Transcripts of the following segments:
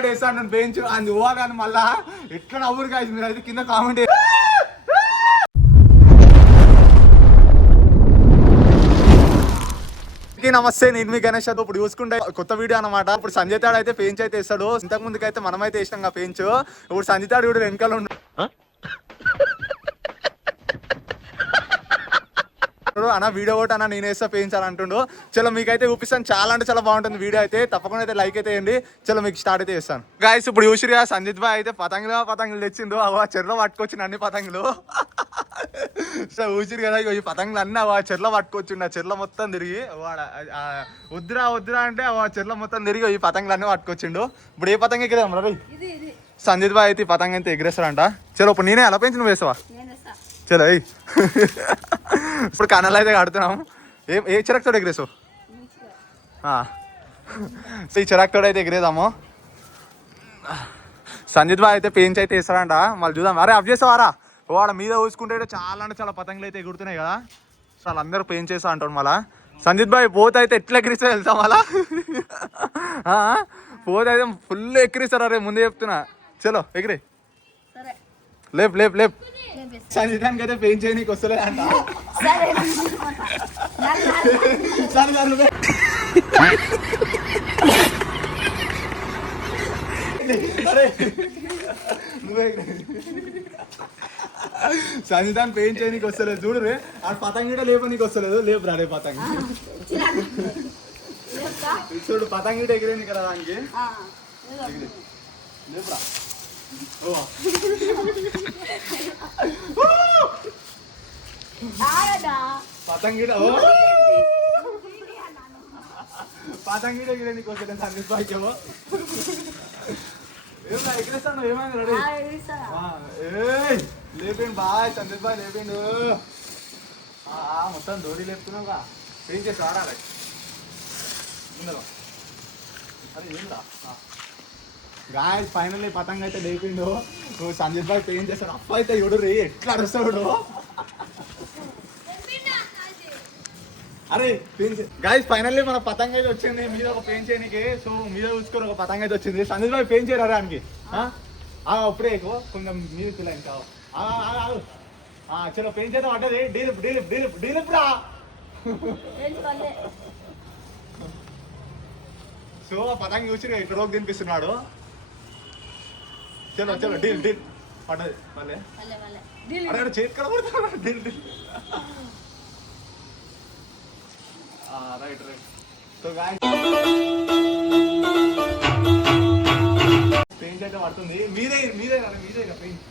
సంజయ్ వేస్తాను నేను పెయించు అది ఊహాగాని మళ్ళా ఎట్లా నవ్వురు కాదు మీరు అయితే కింద కామెంట్. నమస్తే, నేను మీ గణేష్. ఇప్పుడు చూసుకుంటే కొత్త వీడియో అనమాట. ఇప్పుడు సంజయ్ తాడు అయితే పెయించ్ అయితే వేస్తాడు. ఇంతకు ముందుకు అయితే మనమైతే వేసినాం ఆ పెయించ్. ఇప్పుడు సంజయ్ తాడు కూడా వెనకాల అన్న వీడియో ఒకటి అన్న నేను వేస్తా పెయించాలి అంటుండు. చలో మీకైతే చూపిస్తాను. చాలా అంటే చాలా బాగుంటుంది వీడియో అయితే. తప్పకుండా అయితే లైక్ అయితే వేయండి. చలో మీకు స్టార్ట్ అయితే చేస్తాను. గాయస్ ఇప్పుడు చూసిరుగా సంజిత్ భాయ్ అయితే పతంగులు తెచ్చిండు. ఆ చెర్లో పట్టుకొచ్చిండు అన్ని పతంగులు. సో ఊసిరు కదా ఈ పతంగులు అన్నీ ఆ చెర్లో పట్టుకొచ్చిండు. ఆ చెర్లో మొత్తం తిరిగి వద్దురా అంటే ఆ చెర్లో మొత్తం తిరిగి ఈ పతంగులు అన్నీ పట్టుకొచ్చిండు. ఇప్పుడు ఏ పతంగ ఎగిరేదాం రవి? సంజిత్ భాయ్ అయితే ఈ పతంగ అయితే ఎగిరేస్తాడంట. చలో ఇప్పుడు నేనే ఎలా పెంచి నువ్వు వేసావా? చలో ఇప్పుడు కన్నలు అయితే కడుతున్నాము. ఏ చిరాకుతో ఎగిరేసావు? సో ఈ చిరాకుతో అయితే ఎగిరేదాము. సంజిత్ భాయ్ అయితే పెయించ్ అయితే వేస్తాడంట. మళ్ళీ చూద్దాం. అరే అప్ చేస్తావారా? వాడు మీద చూసుకుంటే చాలా అంటే చాలా పతంగులు అయితే ఎగురుతున్నాయి కదా. సో వాళ్ళందరూ పెయించ్ చేస్తా అంటాడు. మళ్ళీ సంజిత్ భాయ్ పోతే అయితే ఎట్లా ఎక్కిరిస్తే వెళ్తాం మళ్ళా. పోతే అయితే ఫుల్ ఎక్కిరిస్తారు. అరే ముందే చెప్తున్నా. చలో ఎగిరి లేప్ లేప్ లేప్. సంజితానికి అయితే పెయింట్ చేయడానికి వస్తలేదు అంట. సంజితాన్ని పెయింట్ చేయడానికి వస్తలేదు. చూడు రే ఆ పతంగి కూడా లేప నీకు వస్తలేదు. లేపు రా రే పతంగి. చూడు పతంగి కూడా ఎగిరేది కదా దానికి. లేపురా పతంగిడ పతంగిడ ఎగిరేది వస్తలేదు సంజిత్ భాయ్కేమో. ఏమన్నా ఎగిరేస్తాను ఏమైంది రెడీ? లేపిండు బాయ్ సంజిత్ భాయ్ లేపిండు. మొత్తం దోడి లేపుతున్నావుగా. ఏం చేస్తా ఆడాలి ముందర. అరే ఏందా గాయ్ ఫైనల్లీ పతంగ అయితే లేపిండు. సంజిత్ భాయ్ పెయింట్ చేస్తాడు. అప్ప అయితే ఎవడు రే ఎట్లా అరుస్తాడు. అరే పెయింట్ గాయస్ ఫైనల్లీ మన పతంగ అయితే వచ్చింది. మీద ఒక పెయింట్ చేయడానికి. సో మీద చూసుకొని ఒక పతంగ అయితే వచ్చింది. సంజిత్ భాయ్ పెయింట్ చేయరా దానికి? అప్పుడే కొంచెం మీద పిల్ల ఇంకా చలో పెయింట్ చేద్దాం అంటది. డీలిప్ డీలిప్ డీలిప్ డీలిప్ రా. సో ఆ పతంగ చూసి ఇట్లా రోగ్ తినిపిస్తున్నాడు. చలో చలో డీల్ డీల్ పడ్డది మళ్ళీ. అరే చేతి కనబడుతున్నాడు. Deal deal right right. So guys paint అయితే పడుతుంది. మీదే మీదే మీదే పెయింట్.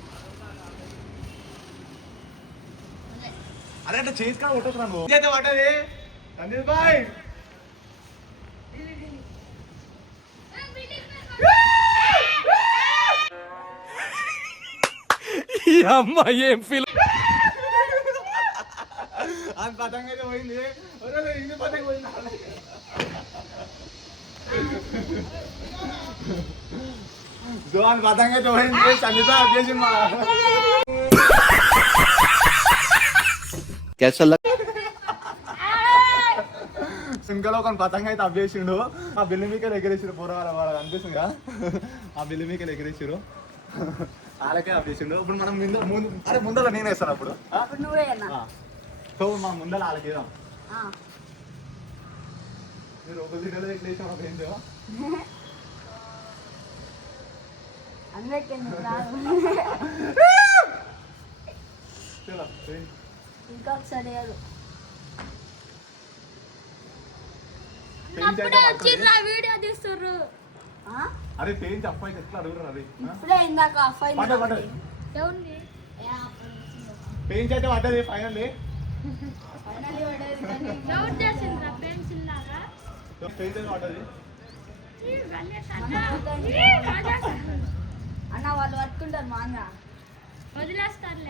అరే అంటే చేతి కాడ కొట్టకు నువ్వు. అయితే పడ్డది సంజిత్ భాయ్. అమ్మా ఏం ఫీల్. అది పతంగ అయితే పోయింది. ఇది పతంగ పోయింది. సో అని పతంగ అయితే పోయింది. సంగీత చేసి సింకలో ఒక పతంగ అయితే అబ్బేసిండు. ఆ బిల్లు మీకలు ఎగిరేసారు. పూర్వాల వాళ్ళకి అనిపిస్తుందిగా. ఆ బిల్లు మీకలు ఎగిరేసారు. వాళ్ళకే అబ్బేసిండు. ఇప్పుడు మనం అరే ముందర నేను వేస్తాను. అప్పుడు సో మా ముందర వాళ్ళకేదాం. మీరు ఒక జిడ్డలో ఎట్లేసాం ఏంటో. ఇంకొకసారి వీడియో తీస్తుర్రు. అరే పెయింట్ అఫ్ అయితే ఎట్లా అడుగురు? అది పెయింట్ అయితే పడ్డది ఫైనల్లీ. పెయింట్ అయితే పడ్డది అన్న. వాళ్ళు పట్టుకుంటారు మా అన్న వదిలేస్తారు.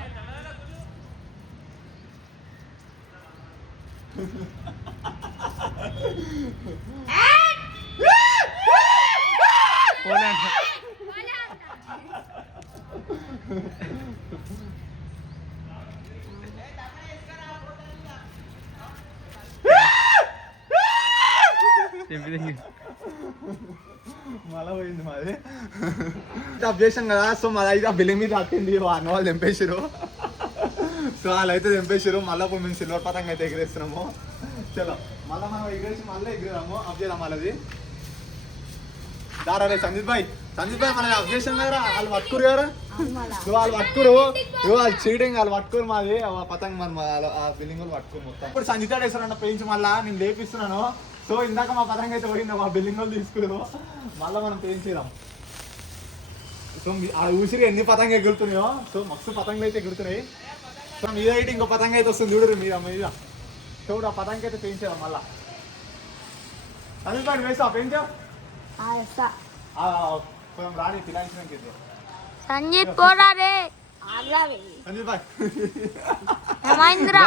మళ్ళా పోయింది మాది అప్ చేసాం కదా. సో మాది అయితే ఆ బిల్లింగ్ మీద పట్టింది, అన్న వాళ్ళు తెంపేసారు. సో వాళ్ళు అయితే తెంపేసారు. మళ్ళీ ఇప్పుడు మేము సిల్వర్ పతంగా అయితే ఎగిరేస్తున్నాము. చలో మళ్ళీ మనం ఎగిరేసి మళ్ళీ ఎగిరేదాము. అప్ చేద్దాం వాళ్ళది. దారా రే సందీప్ భాయ్ మనది అప్ చేసాం కదా, వాళ్ళు పట్టుకురు కదా. సో వాళ్ళు పట్టుకురు, వాళ్ళు చీటింగ్, వాళ్ళు పట్టుకురు మాది పతంగ మనం ఆ బిల్డింగ్ వాళ్ళు పట్టుకురు మొత్తం. ఇప్పుడు సంజిత వేస్తారన్న పెంచి మళ్ళీ నేను లేపిస్తున్నాను. సో ఇందాక మా పతంగ అయితే పోయింది, మా బిల్డింగ్ వాళ్ళు తీసుకురు. మళ్ళీ మనం పెంచేద్దాం. సో ఆ ఊసిరి ఎన్ని పతంగ ఎగురుతున్నాయో. సో మస్తు పతంగులు అయితే ఎగురుతున్నాయి. సో మీద అయితే ఇంకో పతంగ అయితే వస్తుంది చూడరు మీద. చూడు ఆ పతంగ అయితే పెంచేద్దాం మళ్ళా. సందీప్ భాయ్ వేస్తావు పెంచా రాని తినాల్సినాక సంజీత్ పోరా రే సందీప్ భాయ్ మహేంద్ర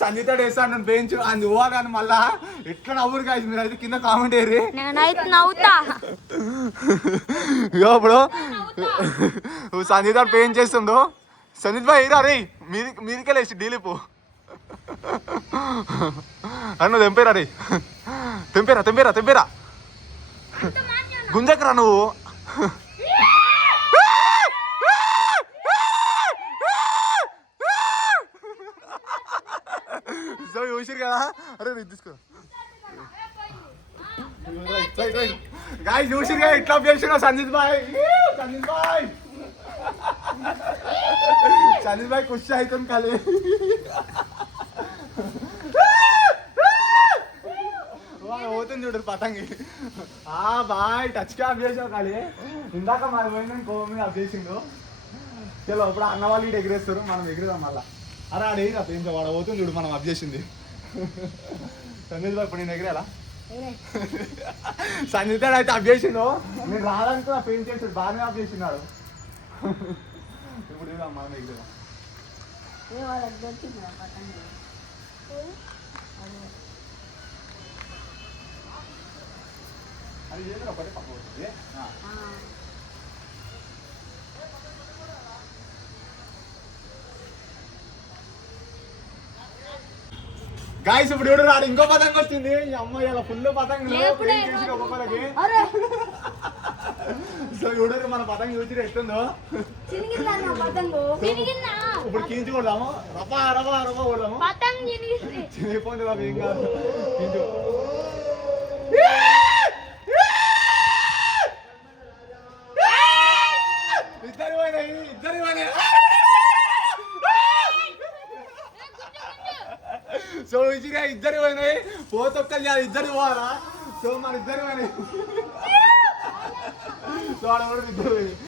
సంగీత వేస్తాను నన్ను పెంచు అని కానీ మళ్ళా ఎట్లా నవ్వురు కాదు. మీరు అయితే కింద కామెంట్ అయ్యి. నేనైతే నవ్వుతా. ఇప్పుడు సంగీత పెయిన్ చేస్తుండు. సందీప్ భాయ్ రా రే మీదికెళ్ళేసి డీలిపు అన్ను తెంపేరా రే. తెంపేరా గుంజకరా నువ్వు. సో చూసిరు కదా. అరే తీసుకో గాయ చూసిరు కదా ఎట్లా చేసిన సందీప్ భాయ్ ఖుషి అవుతుంది కాలే. పోతుంది చూడరు పతంగి. బాయ్ టచ్ కి ఆఫ్ చేసావు కాలే. ఇందాక మాది పోయింది కోవ మీద ఆఫ్ చేసిండు. చలో ఇప్పుడు అన్న వాళ్ళు ఇటు ఎగిరేస్తారు, మనం ఎగిరేదాం మళ్ళా. అరే ఆడ ఎగిరా పెంచా వాడ పోతుంది చూడు, మనం ఆఫ్ చేసింది. సందీప్ భాయ్ ఇప్పుడు నేను ఎగిరేలా. సందీప్ అయితే ఆఫ్ చేసిండు, నేను రాదనుకో పెయింట్ చేసాడు, బాగానే ఆఫ్ చేసినాడు. ఇప్పుడు మనం ఎగిరేదాం. అది చేసిన ఒకటే పక్క పోతుంది. గాయస్ ఇప్పుడు ఎవడు రాడు, ఇంకో పతంగ వచ్చింది. ఈ అమ్మాయి ఇలా ఫుల్ పతంగులు ఒక్కొక్కరికి. సో చూడరు మన పతంగ చూసి ఎట్టుందో. ఇప్పుడు కీంచి కొడదాము, రపా కొడదాము. చినిగిపోయింది బాబు, ఏం కాదు. కీంచు ఇద్దరు పోయినాయి. సో ఇచ్చిగా ఇద్దరు పోయినాయి. పోతొక్కలు కాదు, ఇద్దరు పోవాలా. సో మన ఇద్దరు పోయినాయి. సో ఆడ ఇద్దరు పోయినాయి.